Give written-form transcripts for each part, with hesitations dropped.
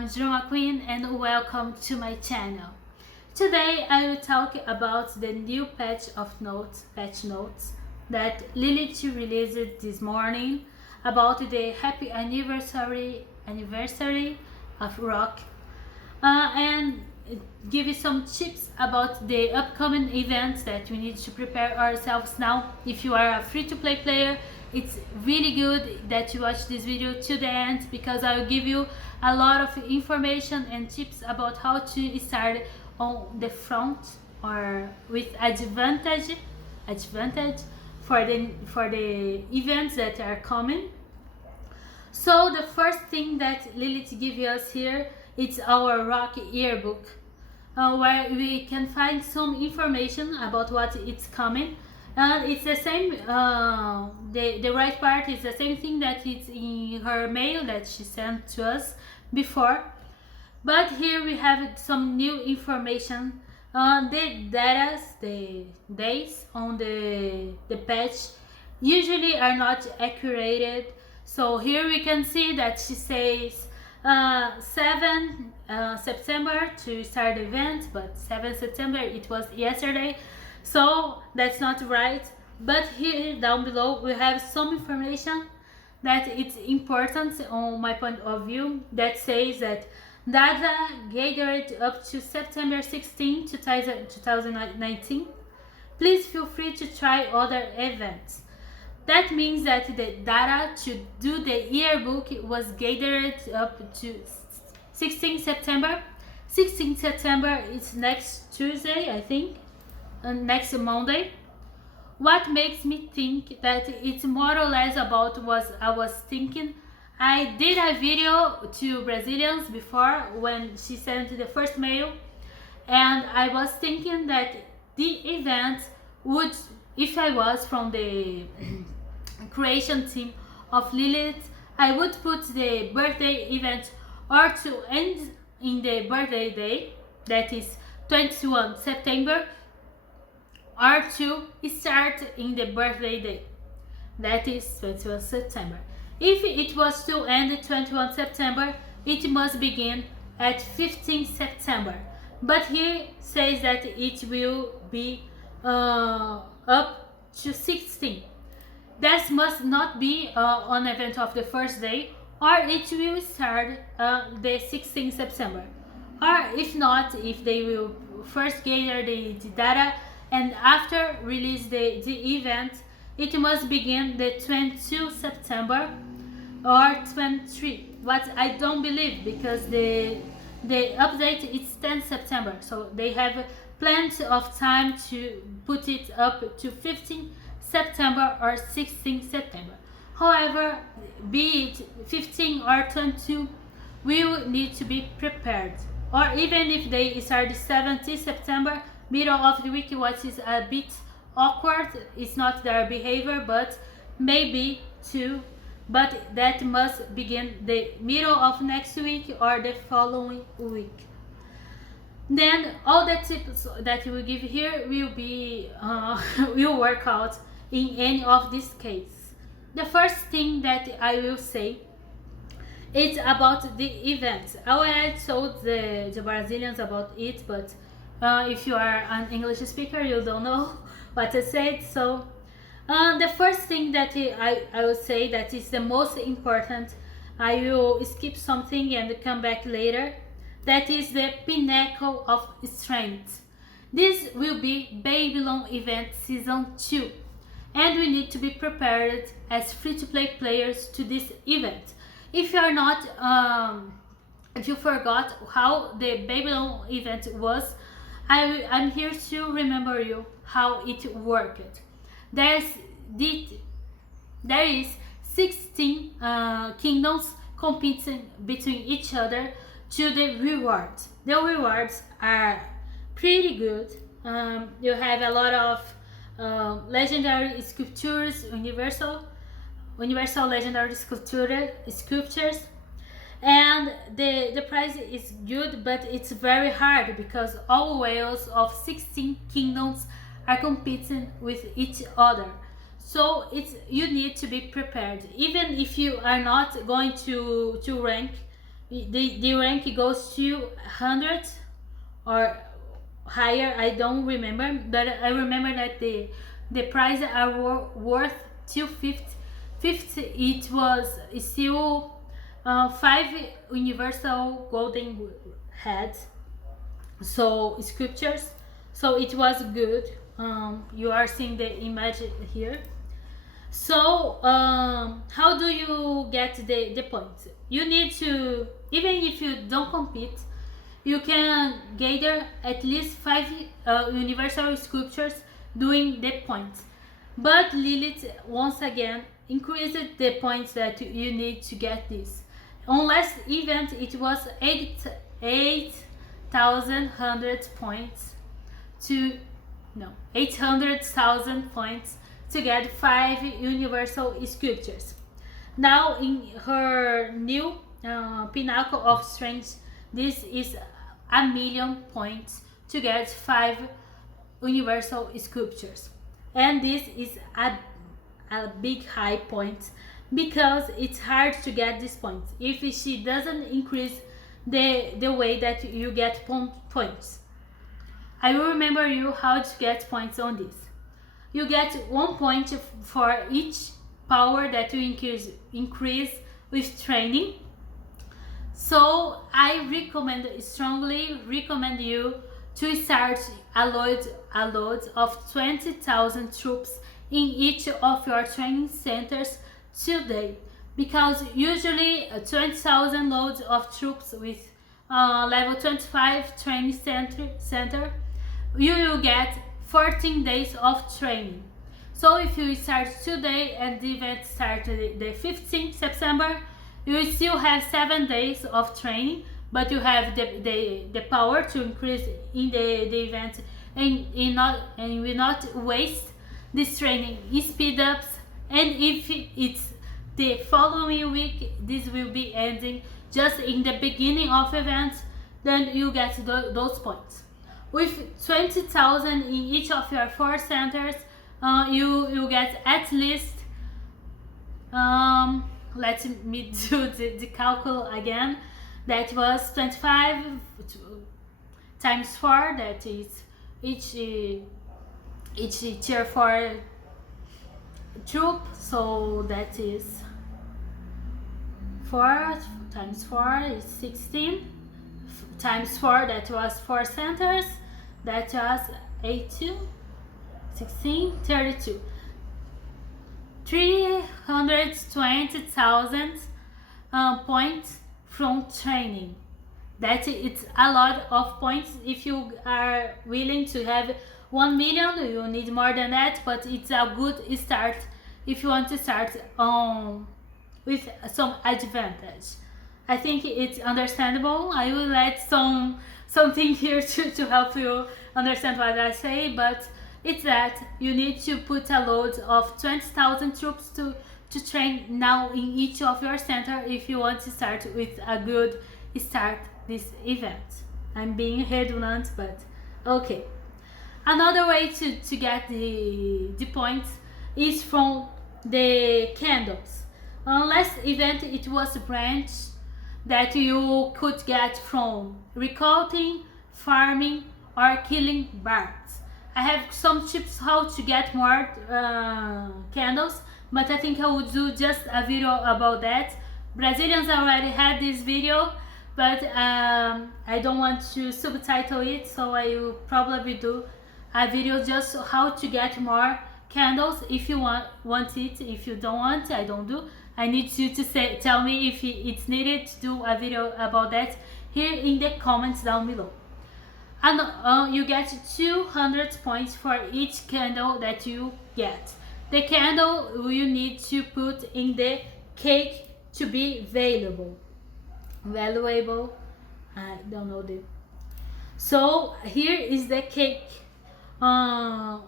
I'm Drama Queen and welcome to my channel. Today I will talk about the new patch notes that Lilith released this morning about the happy anniversary of RoK and give you some tips about the upcoming events that we need to prepare ourselves now. If you are a free-to-play player, it's really good that you watch this video to the end because I will give you a lot of information and tips about how to start on the front or with advantage for the events that are coming. So the first thing that Lilith gives us here is our RoK yearbook, where we can find some information about what it's coming. And it's the same, the right part is the same thing that it's in her mail that she sent to us before. But here we have some new information. The days on the patch usually are not accurate. So here we can see that she says 7 September to start the event, but 7 September it was yesterday, so that's not right. But here down below we have some information that it's important on my point of view, that says that data gathered up to September 16, 2019. Please feel free to try other events. That means that the data to do the yearbook was gathered up to 16 September. 16 September is next Tuesday, I think, and next Monday. What makes me think that it's more or less about what I was thinking. I did a video to Brazilians before when she sent the first mail, and I was thinking that the event would, if I was from the creation team of Lilith, I would put the birthday event or to end in the birthday day, that is 21 September, or to start in the birthday day, that is 21 September. If it was to end 21 September, it must begin at 15 September. But here says that it will be up to 16. That must not be an event of the first day, or it will start the 16th September. Or if not, if they will first gather the data and after release the event, it must begin the 22 September or 23. What I don't believe, because the update is 10 September, so they have plenty of time to put it up to 15 September or 16 September. However, be it 15 or 22, we will need to be prepared. Or even if they start 17 September, middle of the week, what is a bit awkward, it's not their behavior, but maybe too, but that must begin the middle of next week or the following week. Then all the tips that we give here will be will work out in any of these cases. The first thing that I will say is about the events. I already told the Brazilians about it, but if you are an English speaker, you don't know what I said. So the first thing that I will say that is the most important, I will skip something and come back later, that is the Pinnacle of Strength. This will be Babylon event season 2, and we need to be prepared as free-to-play players to this event. If you are not, if you forgot how the Babylon event was, I'm here to remember you how it worked. There is 16 kingdoms competing between each other to the rewards. The rewards are pretty good. You have a lot of legendary sculptures, universal legendary sculptures, and the price is good, but it's very hard because all whales of 16 kingdoms are competing with each other. So you need to be prepared. Even if you are not going to rank, the rank goes to 100 or higher. I don't remember, but I remember that the prizes are worth till 50. It was still 5 universal golden heads, so sculptures. So it was good. You are seeing the image here. So how do you get the points? You need to, even if you don't compete, you can gather at least 5 universal sculptures doing the points. But Lilith once again increased the points that you need to get this. On last event it was 8,100 points to 800,000 points to get 5 universal sculptures. Now in her new Pinnacle of Strength, this is 1,000,000 points to get 5 universal sculptures, and this is a big high point because it's hard to get this point if she doesn't increase the way that you get points. I will remember you how to get points on this. You get 1 point for each power that you increase with training. So I strongly recommend you to start a load of 20,000 troops in each of your training centers today, because usually 20,000 loads of troops with level 25 training center, you will get 14 days of training. So if you start today and the event starts the 15th September, you still have 7 days of training, but you have the power to increase in the event and will not waste this training speed ups. And if it's the following week, this will be ending just in the beginning of event, then you get those points. With 20,000 in each of your 4 centers, you get at least let me do the calcul again. That was 25 times 4, that is each tier 4 troop, so that is 4 times 4 is 16 times 4, that was 4 centers, that was 82, 16, 32, 320,000 points from training. That it's a lot of points. If you are willing to have 1 million, you need more than that, but it's a good start if you want to start with some advantage. I think it's understandable. I will add something here to help you understand what I say, but it's that you need to put a load of 20,000 troops to train now in each of your center if you want to start with a good start this event. I'm being redundant, but okay. Another way to get the points is from the candles. Last event it was a branch that you could get from recruiting, farming, or killing birds. I have some tips how to get more candles, but I think I would do just a video about that. Brazilians already had this video, but I don't want to subtitle it, so I will probably do a video just how to get more candles if you want it. If you don't want, I don't do. I need you to tell me if it's needed to do a video about that here in the comments down below. And you get 200 points for each candle that you get. The candle you need to put in the cake to be valuable. I don't know the. So here is the cake. A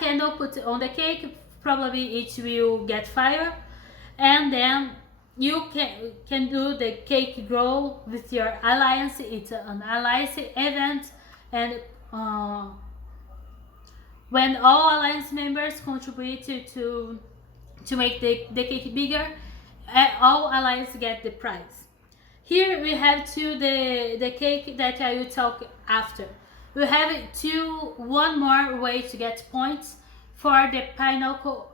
candle put on the cake, probably it will get fire, and then you can do the cake grow with your alliance. It's an alliance event, and when all alliance members contribute to make the cake bigger, all alliance get the prize. Here we have the cake that I will talk after. We have one more way to get points for the Pinnacle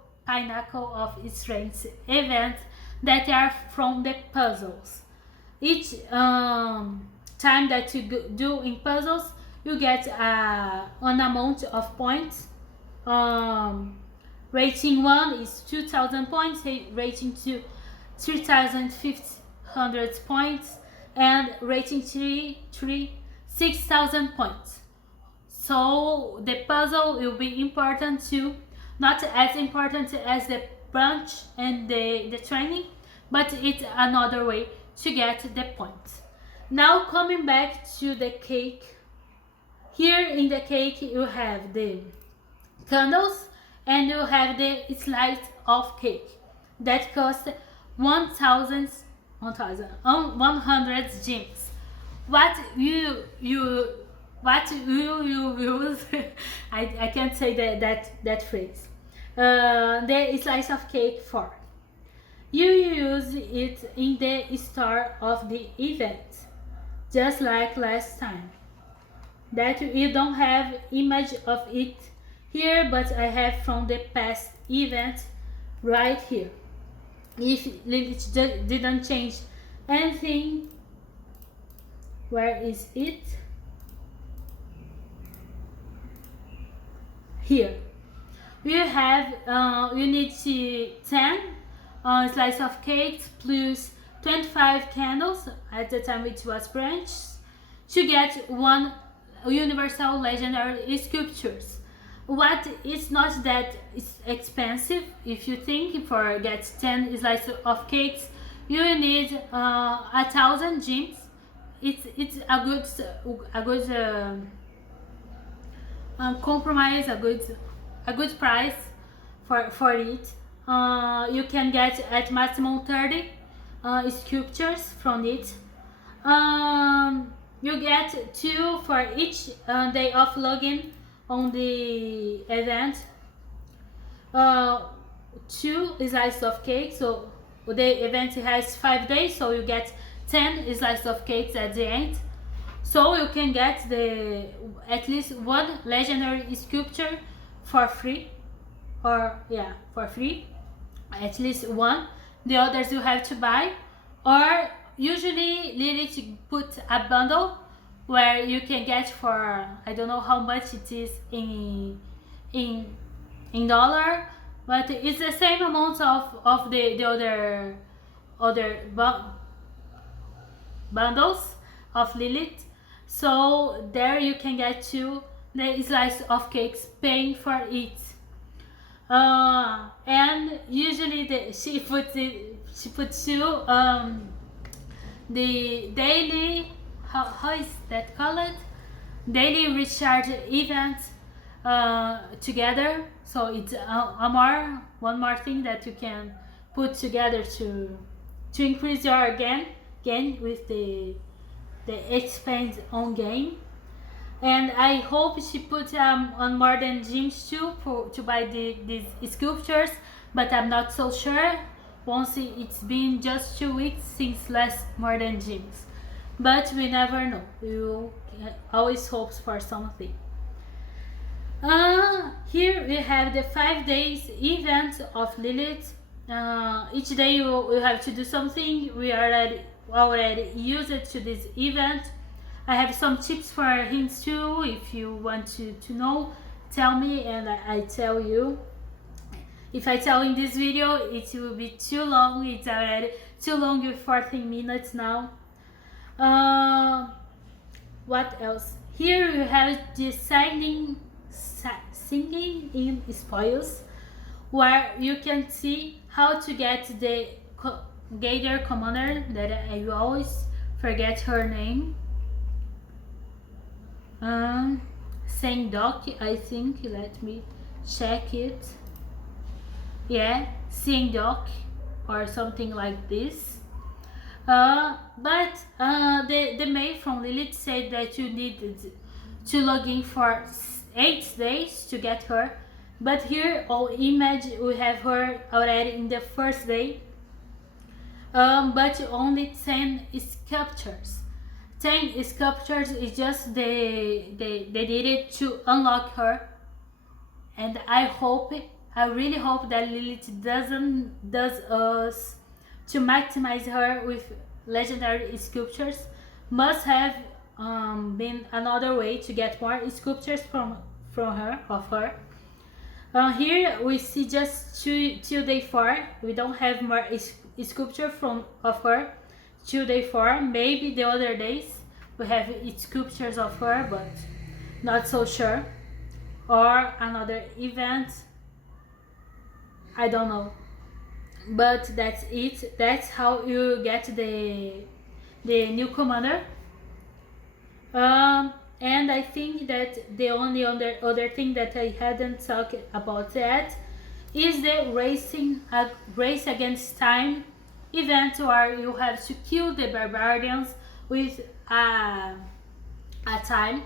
of Strengths event that are from the puzzles. Each time that you do in puzzles, you get an amount of points. Rating 1 is 2,000 points, rating 2 3,500 points, and rating 3 6,000 points. So the puzzle will be important too, not as important as the brunch and the training, but it's another way to get the points. Now coming back to the cake, here in the cake you have the candles and you have the slice of cake that cost 100 gems. What will you use? I can't say that phrase. The slice of cake for. You use it in the start of the event, just like last time. That you don't have image of it here, but I have from the past event right here. If it didn't change anything, where is it? Here. You have you need 10 slice of cakes plus 25 candles, at the time it was brunch, to get one universal legendary sculptures. What is not that expensive. If you think for get 10 slices of cakes, you need 1,000 gems. It's a good compromise, a good price for it. You can get at maximum 30 sculptures from it. You get 2 for each day of login on the event. 2 slices of cake, so the event has 5 days, so you get 10 slices of cakes at the end. So you can get at least one legendary sculpture for free, for free, at least one. The others you have to buy, or usually Lilith put a bundle where you can get for, I don't know how much it is in dollar, but it's the same amount of the other bundles of Lilith. So there you can get 2 the slice of cakes paying for it. And usually she puts 2 the daily, how is that called? Daily recharge events together. So it's one more thing that you can put together to increase your gain with the expand on game. And I hope she put on more than gems too to buy these sculptures, but I'm not so sure. Once it's been just 2 weeks since last more than gems, but we never know. You always hope for something. Here we have the 5 days event of Lilith. Each day you have to do something. We already used it to this event. I have some tips for hints too. If you want to know, tell me and I tell you. If I tell in this video, it will be too long. It's already too long with 14 minutes now. What else? Here you have the singing in spoils, where you can see how to get the Gator commander that I always forget her name. Saying Doc, I think. Let me check it. Yeah, Seeing Doc or something like this. But the mail from Lilith said that you needed to log in for 8 days to get her. But here on image we have her already in the first day. but only 10 sculptures. 10 sculptures is just they did it to unlock her, and I really hope that Lilith does us to maximize her with legendary sculptures. Must have been another way to get more sculptures from her. Here we see just till day 4. We don't have more sculpture of her till day 4. Maybe the other days we have sculptures of her, but not so sure. Or another event, I don't know. But that's it. That's how you get the new commander. And I think that the only other thing that I hadn't talked about yet is the race against time event, where you have to kill the barbarians with a time.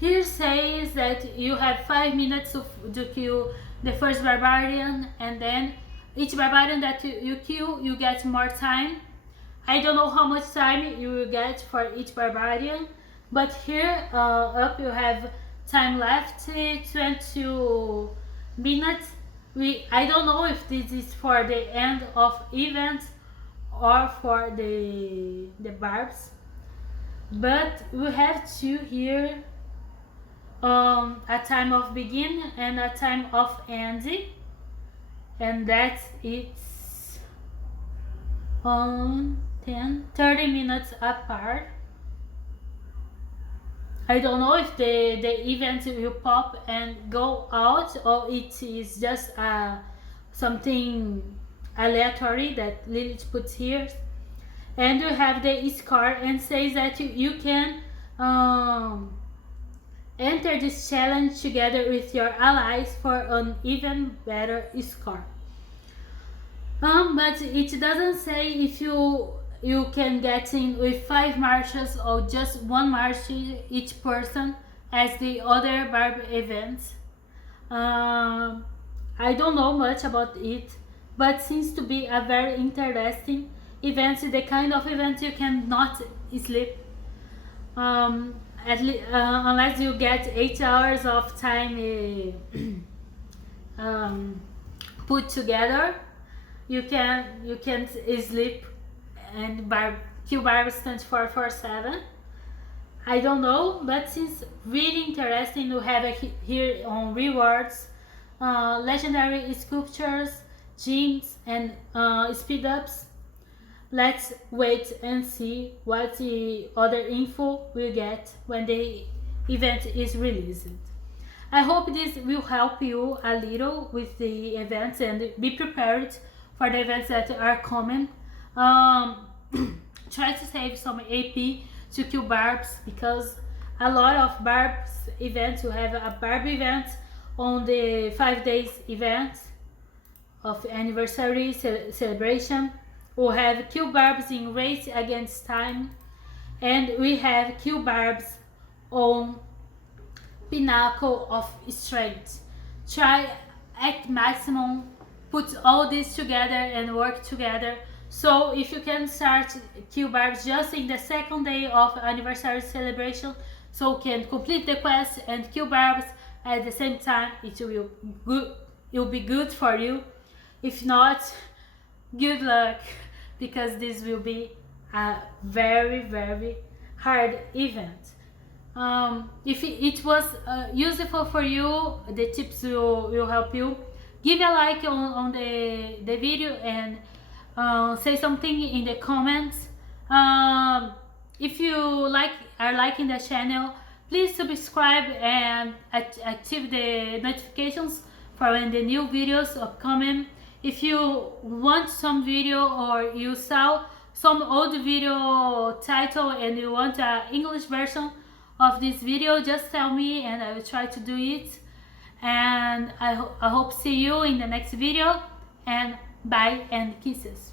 Here says that you have 5 minutes to kill the first barbarian, and then each barbarian that you kill, you get more time. I don't know how much time you will get for each barbarian, but here up you have time left, 22 minutes. I don't know if this is for the end of event or for the barbs, but we have two here, a time of begin and a time of end, and that's it's 30 minutes apart. I don't know if the event will pop and go out, or it is just something aleatory that Lilith puts here. And you have the score and says that you can enter this challenge together with your allies for an even better score. But it doesn't say if you can get in with 5 marches or just 1 march each person as the other barb events. I don't know much about it, but seems to be a very interesting event, the kind of event you cannot sleep, unless you get 8 hours of time put together. You can't sleep and kill barbs 24/7. I don't know, but it's really interesting to have here on rewards, legendary sculptures, gems, and speed ups. Let's wait and see what the other info we'll get when the event is released. I hope this will help you a little with the events, and be prepared for the events that are coming. Try to save some AP to kill barbs, because a lot of barbs events, you have a barb event on the 5 days event of anniversary celebration. We have kill barbs in race against time, and we have kill barbs on pinnacle of strength. Try at maximum put all this together and work together. So if you can start kill barbs just in the 2nd day of anniversary celebration, so can complete the quest and kill barbs at the same time, it will be good for you. If not, good luck, because this will be a very, very hard event. If it was useful for you, the tips will help you, give a like on the video, and say something in the comments. If you are liking the channel, please subscribe and activate the notifications for when the new videos are coming. If you want some video, or you saw some old video title and you want an English version of this video, just tell me and I will try to do it. And I hope see you in the next video, and bye and kisses.